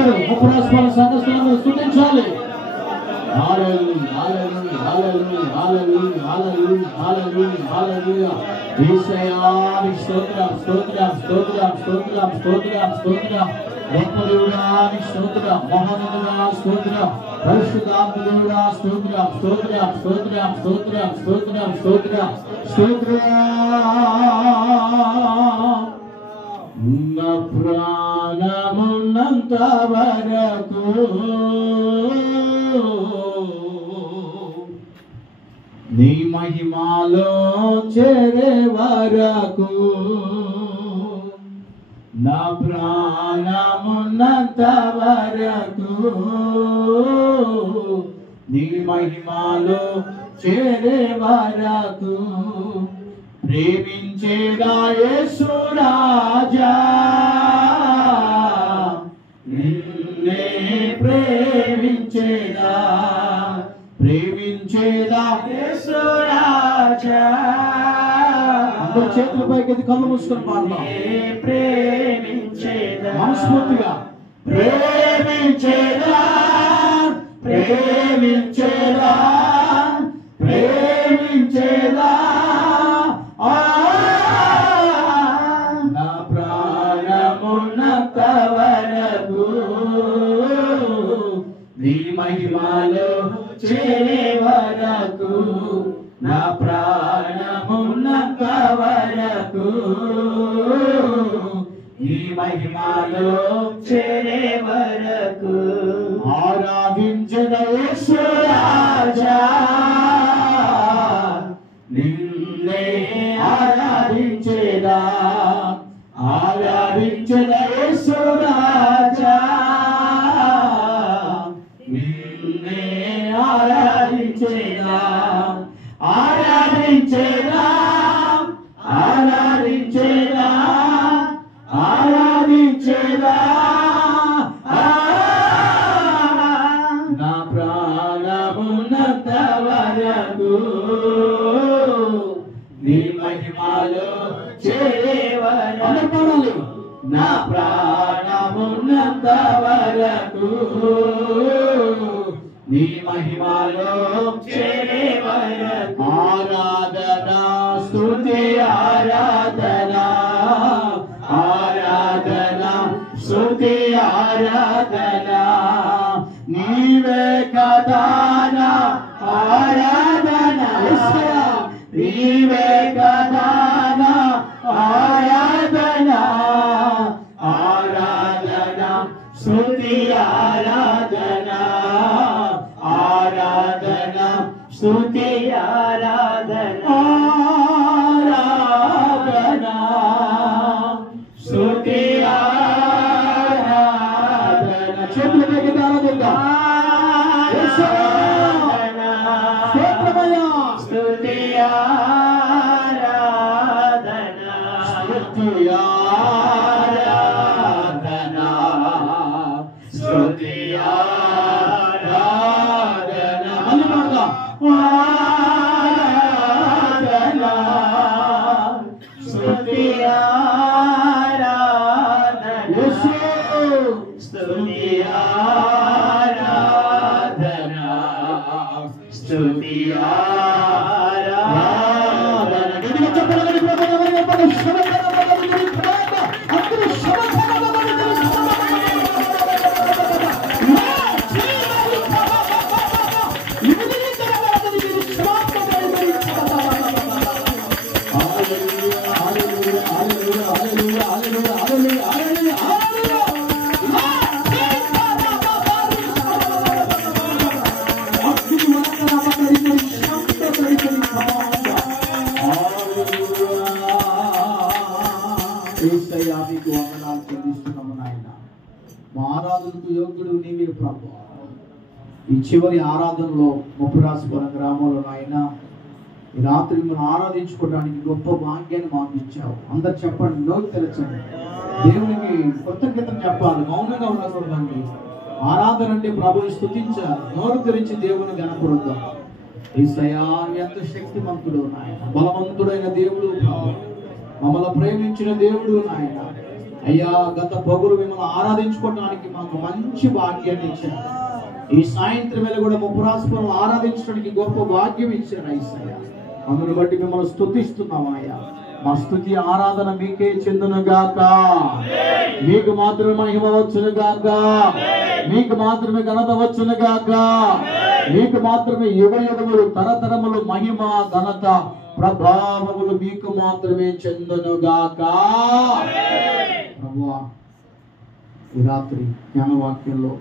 అందరూ ముప్పరాజుపాల సంఘస్థులను స్తుతించాలి. హల్లెలూయా హల్లెలూయా హల్లెలూయా హల్లెలూయా హల్లెలూయా హల్లెలూయా హల్లెలూయా. యేసయ్యా నీకు స్తోత్రం స్తోత్రం స్తోత్రం స్తోత్రం స్తోత్రం స్తోత్రం. గొప్ప దేవుడా నీకు స్తోత్రం, మహోన్నతుడా స్తోత్రం, పరిశుద్ధాత్ముడా స్తోత్రం స్తోత్రం స్తోత్రం స్తోత్రం స్తోత్రం స్తోత్రం స్తోత్రం. నా ప్రాణమున్నంత వరకు నీ మహిమలో చేరే వరకు, నా ప్రాణమున్నంత వరకు నీ మహిమలో చేరే వరకు ప్రేమించేదా యేసు రాజా, నిన్నే ప్రేమించేదా ప్రేమించేదా యేసు రాజా. అందరూ చేతుల పైకి కళ్ళు మూసుకొని పాడదాం. ప్రేమించేదా మనస్ఫూర్తిగా ప్రేమించేదా ప్రేమించేదా ప్రేమించేదా. నా ప్రాణమున్నంత వరకు నీ మహిమలో చేరే వరకు, నా ప్రాణమున్నంత వరకు నీ మహిమలో చేరే వరకు ఆరాధించిన యేసు రాజా, నిన్నే ఆరాధించేదా ఆరాధించిన యేసు రాజా, నిన్నే ఆరాధించేదా ఆరాధించేదా ఆరాధించేదా ఆరాధించేదా. నా ప్రాణమున్నంత వరకు నీ మహిమలో చేరే వరకు, నా ప్రాణమున్నంత వరకు నీ మహిమలో చేరే వరకు. ఆరాధన స్తుతి ఆరాధన ఆరాధన స్తుతి ఆరాధన నీవే కదా నా ఆరాధన, నీవే కదా నా ఆరాధన ఆరాధన స్తుతి ఆరాధన ఆరాధన స్తుతి ఆరాధన ఆరాధన స్తుతి ఆరాధన. చేతుల పైకి ఆరాధిద్దాం. స్తుతి ఆరాధన స్తుతి ఆరాధన స్తుతి ఆరాధన. మళ్ళీ పాడదాం. ఆరాధన స్తుతి ఆరాధన స్తుతి ఆరాధన స్తుతి ఆరాధన. గట్టిగా చెప్పండి. మా ఆరాధనకు యోగ్యుడు నీవే ప్రభువా. ఈ చివరి ఆరాధనలో ముప్పరాజుపాలెం గ్రామంలో నాయన ఈ రాత్రి మనం ఆరాధించుకోవడానికి గొప్ప భాగ్యాన్ని మాకు ఇచ్చావు. అందరు చెప్పండి, నోరు తెరచండి, దేవునికి కృతజ్ఞతలు చెప్పాలి. మౌనంగా ఉండకూడదండి. ఆరాధన అంటే ప్రభువుని స్తుతించాలి. నోరు తెరించి దేవుని గణపరుద్దాం. యేసయ్యా ఎంత శక్తిమంతుడు నాయన, బలవంతుడైన దేవుడు, మమ్మల్ని ప్రేమించిన దేవుడు నాయన, అయ్యా గత పగులు మిమ్మల్ని ఆరాధించుకోవడానికి మాకు మంచి భాగ్యాన్ని ఇచ్చారు. ఈ సాయంత్రం వేళ కూడా ముప్పరాసుపురం ఆరాధించడానికి గొప్ప భాగ్యం ఇచ్చారు అయ్యా. అందుని బట్టి మిమ్మల్ని స్తుతిస్తున్నామయ్యా. మా స్తుతి ఆరాధన మీకే చెందునుగాక. మీకు మాత్రమే మహిమ వచ్చునుగాక. మీకు మాత్రమే ఘనత వచ్చునుగాక. మీకు మాత్రమే యుగ యుగములు తరతరములు మహిమ ఘనత ప్రభావములు మీకు మాత్రమే చెందునుగాక. ప్రభువా, ఈ రాత్రి జ్ఞానవాక్యంలో